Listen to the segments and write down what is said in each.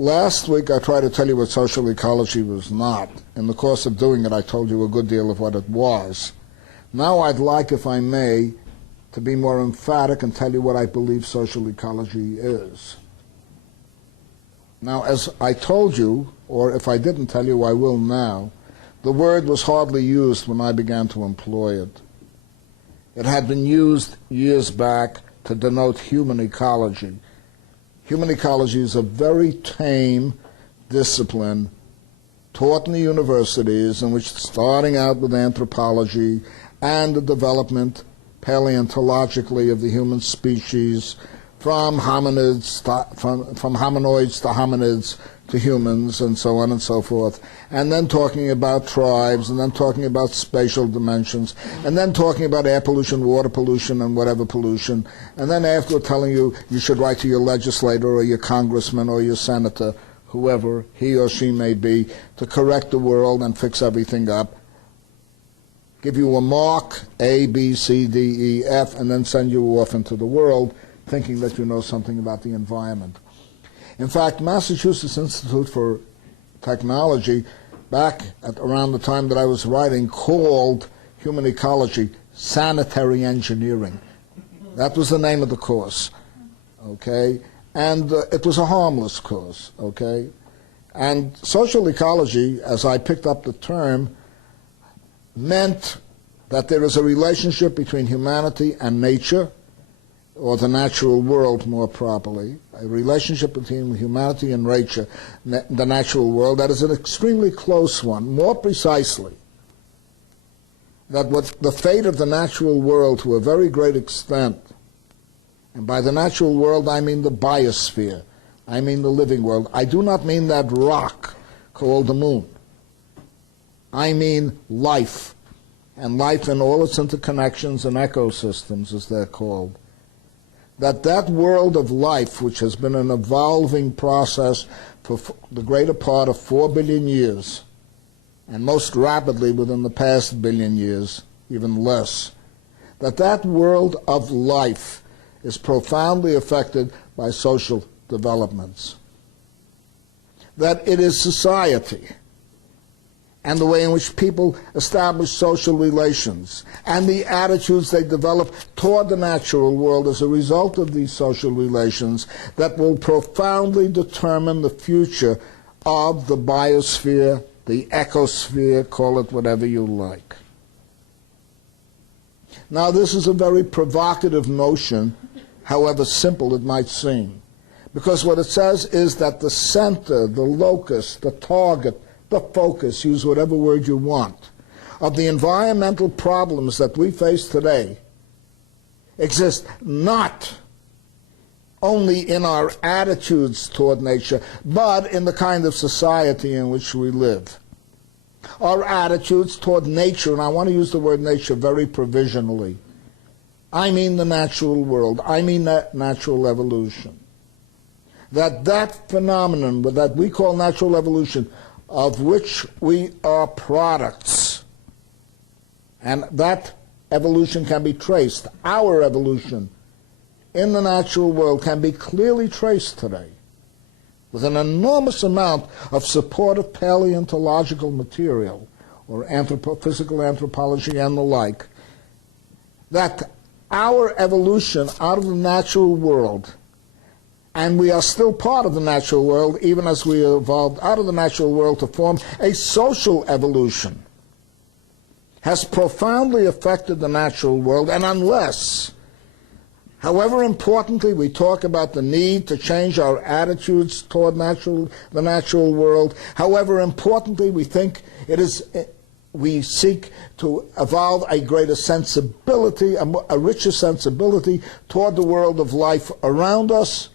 last week I tried to tell you what social ecology was not. In the course of doing it, I told you a good deal of what it was. Now I'd like, if I may, to be more emphatic and tell you what I believe social ecology is. Now, as I told you, or if I didn't tell you, I will now, the word was hardly used when I began to employ it. It had been used years back to denote human ecology. Human ecology is a very tame discipline taught in the universities, in which, starting out with anthropology and the development paleontologically of the human species, from hominoids to hominids to humans, and so on and so forth, and then talking about tribes, and then talking about spatial dimensions, and then talking about air pollution, water pollution, and whatever pollution, and then afterward telling you you should write to your legislator or your congressman or your senator, whoever he or she may be, to correct the world and fix everything up, give you a mark, A, B, C, D, E, F, and then send you off into the world thinking that you know something about the environment. In fact, Massachusetts Institute for Technology, back at around the time that I was writing, called human ecology sanitary engineering. That was the name of the course, okay? And it was a harmless course, okay? And social ecology, as I picked up the term, meant that there is a relationship between humanity and nature, or the natural world more properly, a relationship between humanity and nature, the natural world, that is an extremely close one. More precisely, that what the fate of the natural world to a very great extent, and by the natural world I mean the biosphere, I mean the living world. I do not mean that rock called the moon. I mean life, and life in all its interconnections and ecosystems, as they're called. That world of life, which has been an evolving process for the greater part of 4 billion years, and most rapidly within the past billion years, even less, that world of life is profoundly affected by social developments. That it is society, and the way in which people establish social relations, and the attitudes they develop toward the natural world as a result of these social relations, that will profoundly determine the future of the biosphere, the ecosphere, call it whatever you like. Now, this is a very provocative notion, however simple it might seem, because what it says is that the center, the locus, the target, the focus, use whatever word you want, of the environmental problems that we face today exist not only in our attitudes toward nature, but in the kind of society in which we live. Our attitudes toward nature, and I want to use the word nature very provisionally. I mean the natural world. I mean that natural evolution. That phenomenon that we call natural evolution, of which we are products, and that evolution can be traced. Our evolution in the natural world can be clearly traced today with an enormous amount of supportive paleontological material, or physical anthropology and the like, that our evolution out of the natural world, and we are still part of the natural world, even as we evolved out of the natural world to form a social evolution, has profoundly affected the natural world. And unless, however importantly we talk about the need to change our attitudes toward the natural world, however importantly we think we seek to evolve a greater sensibility, a richer sensibility toward the world of life around us,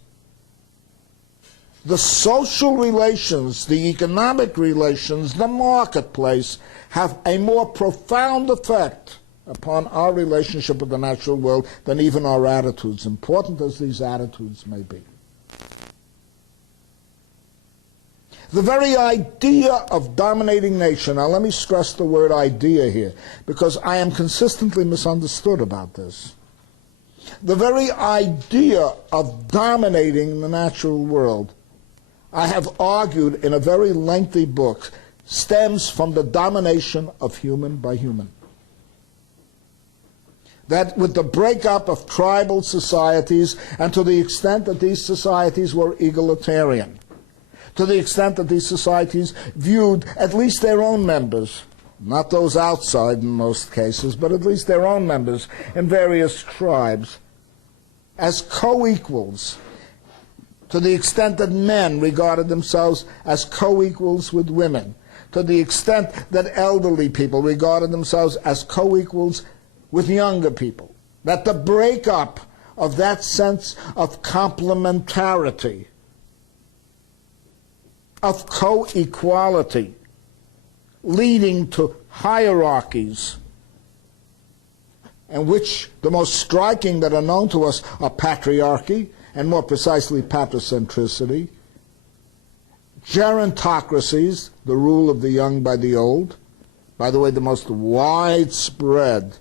the social relations, the economic relations, the marketplace have a more profound effect upon our relationship with the natural world than even our attitudes, important as these attitudes may be. The very idea of dominating nature, now let me stress the word idea here, because I am consistently misunderstood about this. The very idea of dominating the natural world, I have argued in a very lengthy book, stems from the domination of human by human. That with the breakup of tribal societies, and to the extent that these societies were egalitarian, to the extent that these societies viewed at least their own members, not those outside in most cases, but at least their own members in various tribes, as co-equals, to the extent that men regarded themselves as co-equals with women, to the extent that elderly people regarded themselves as co-equals with younger people, that the breakup of that sense of complementarity, of co-equality, leading to hierarchies, and which the most striking that are known to us are patriarchy, and more precisely patrocentricity, gerontocracies, the rule of the young by the old, by the way, the most widespread,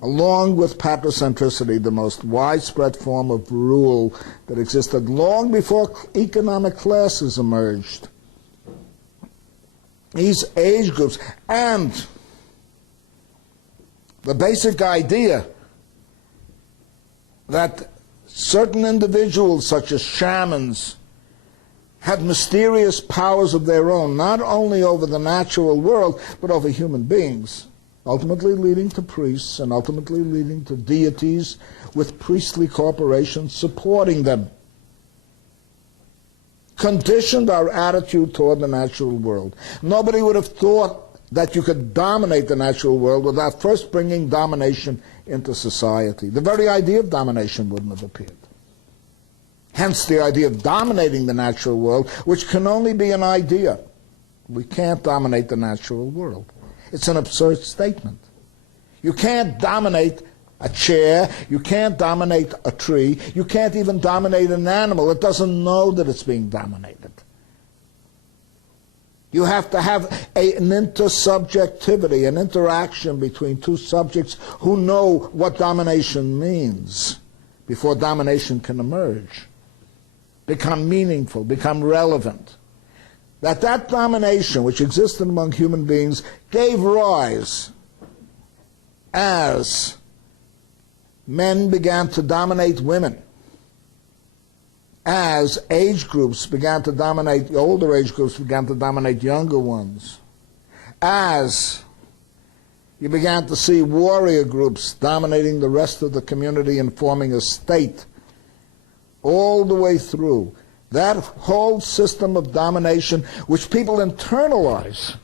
along with patrocentricity, the most widespread form of rule that existed long before economic classes emerged. These age groups, and the basic idea that certain individuals, such as shamans, had mysterious powers of their own, not only over the natural world, but over human beings, ultimately leading to priests and ultimately leading to deities with priestly corporations supporting them, conditioned our attitude toward the natural world. Nobody would have thought that you could dominate the natural world without first bringing domination into society. The very idea of domination wouldn't have appeared. Hence the idea of dominating the natural world, which can only be an idea. We can't dominate the natural world. It's an absurd statement. You can't dominate a chair, you can't dominate a tree, you can't even dominate an animal. It doesn't know that it's being dominated. You have to have an intersubjectivity, an interaction between two subjects who know what domination means before domination can emerge, become meaningful, become relevant. That domination which existed among human beings gave rise as men began to dominate women, as age groups began to dominate, older age groups began to dominate younger ones, as you began to see warrior groups dominating the rest of the community and forming a state, all the way through. That whole system of domination, which people internalize,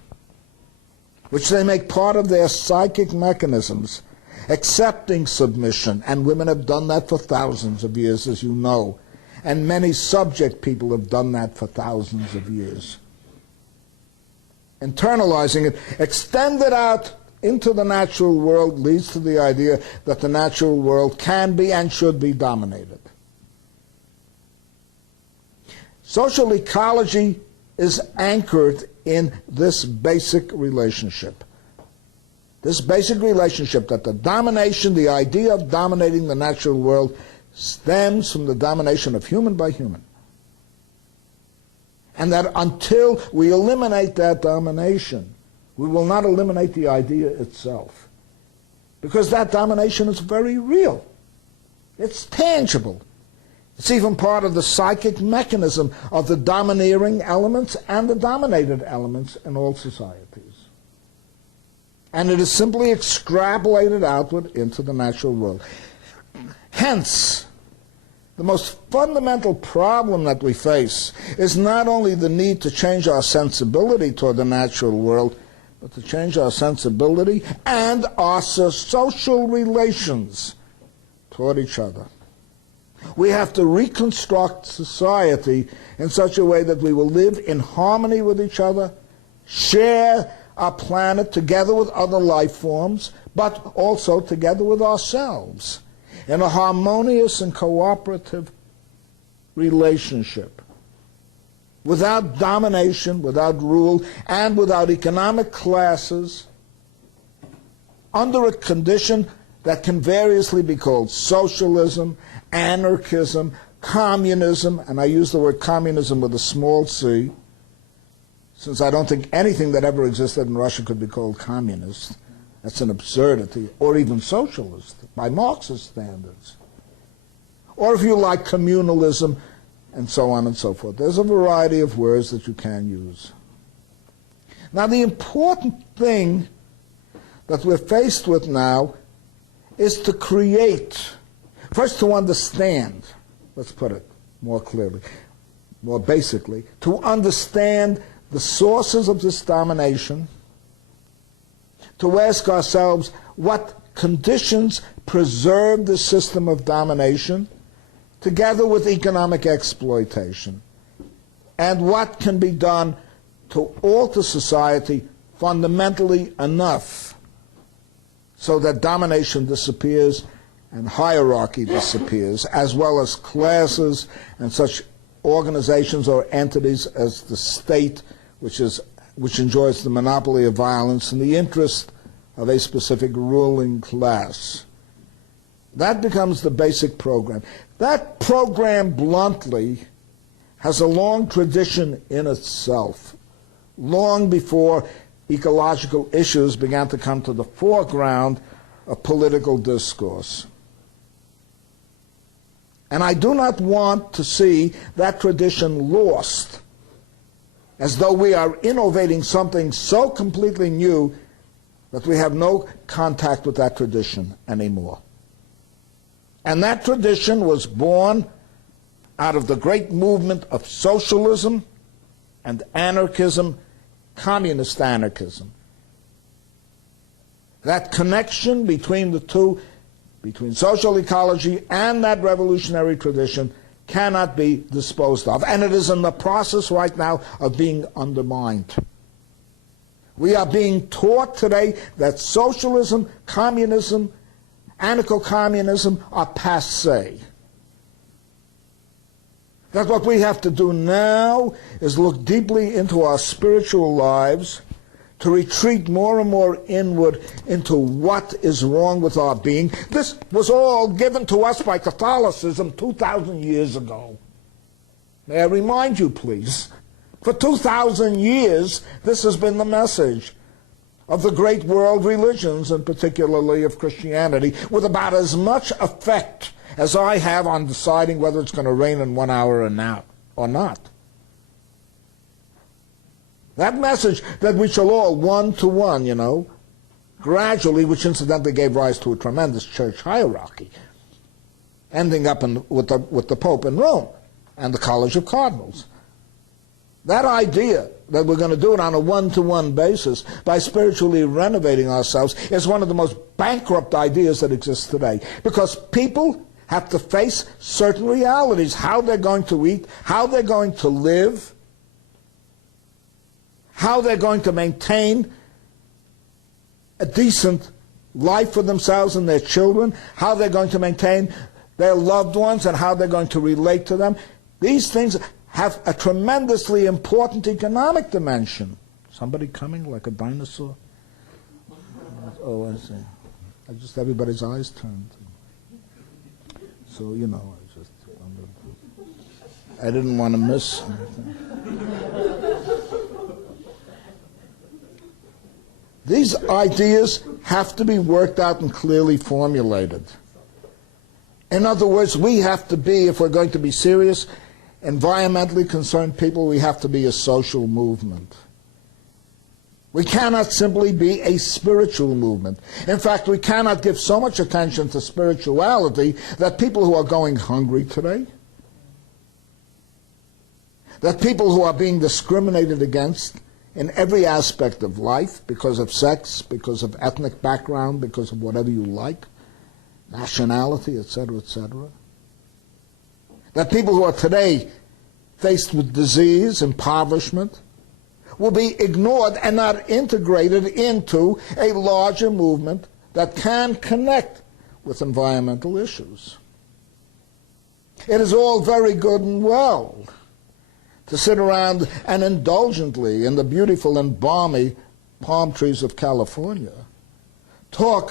which they make part of their psychic mechanisms, accepting submission, and women have done that for thousands of years, as you know. And many subject people have done that for thousands of years. Internalizing it, extended out into the natural world, leads to the idea that the natural world can be and should be dominated. Social ecology is anchored in this basic relationship. This basic relationship that the domination, the idea of dominating the natural world, stems from the domination of human by human. And that until we eliminate that domination, we will not eliminate the idea itself. Because that domination is very real. It's tangible. It's even part of the psychic mechanism of the domineering elements and the dominated elements in all societies. And it is simply extrapolated outward into the natural world. Hence, the most fundamental problem that we face is not only the need to change our sensibility toward the natural world, but to change our sensibility and our social relations toward each other. We have to reconstruct society in such a way that we will live in harmony with each other, share our planet together with other life forms, but also together with ourselves, in a harmonious and cooperative relationship, without domination, without rule, and without economic classes, under a condition that can variously be called socialism, anarchism, communism, and I use the word communism with a small c, since I don't think anything that ever existed in Russia could be called communist. That's an absurdity, or even socialist, by Marxist standards. Or if you like, communalism, and so on and so forth. There's a variety of words that you can use. Now, the important thing that we're faced with now is to create, first to understand, let's put it more clearly, more basically, to understand the sources of this domination, to ask ourselves what conditions preserve the system of domination, together with economic exploitation, and what can be done to alter society fundamentally enough so that domination disappears and hierarchy disappears, as well as classes and such organizations or entities as the state, which enjoys the monopoly of violence in the interest of a specific ruling class. That becomes the basic program. That program, bluntly, has a long tradition in itself, long before ecological issues began to come to the foreground of political discourse. And I do not want to see that tradition lost, as though we are innovating something so completely new that we have no contact with that tradition anymore. And that tradition was born out of the great movement of socialism and anarchism, communist anarchism. That connection between the two, between social ecology and that revolutionary tradition, cannot be disposed of. And it is in the process right now of being undermined. We are being taught today that socialism, communism, anarcho-communism are passé. That what we have to do now is look deeply into our spiritual lives, to retreat more and more inward into what is wrong with our being. This was all given to us by Catholicism 2,000 years ago. May I remind you, please? For 2,000 years, this has been the message of the great world religions, and particularly of Christianity, with about as much effect as I have on deciding whether it's going to rain in 1 hour or not. That message that we shall all one-to-one, gradually, which incidentally gave rise to a tremendous church hierarchy, ending up with the Pope in Rome and the College of Cardinals. That idea that we're going to do it on a one-to-one basis by spiritually renovating ourselves is one of the most bankrupt ideas that exists today, because people have to face certain realities, how they're going to eat, how they're going to live, how they're going to maintain a decent life for themselves and their children, how they're going to maintain their loved ones, and how they're going to relate to them. These things have a tremendously important economic dimension. Somebody coming like a dinosaur? Oh, I see. Everybody's eyes turned. So, I didn't want to miss anything. These ideas have to be worked out and clearly formulated. In other words, we have to be, if we're going to be serious, environmentally concerned people, we have to be a social movement. We cannot simply be a spiritual movement. In fact, we cannot give so much attention to spirituality that people who are going hungry today, that people who are being discriminated against in every aspect of life because of sex, because of ethnic background, because of whatever you like, nationality, etc., etc., that people who are today faced with disease, impoverishment, will be ignored and not integrated into a larger movement that can connect with environmental issues. It is all very good and well to sit around and indulgently in the beautiful and balmy palm trees of California talk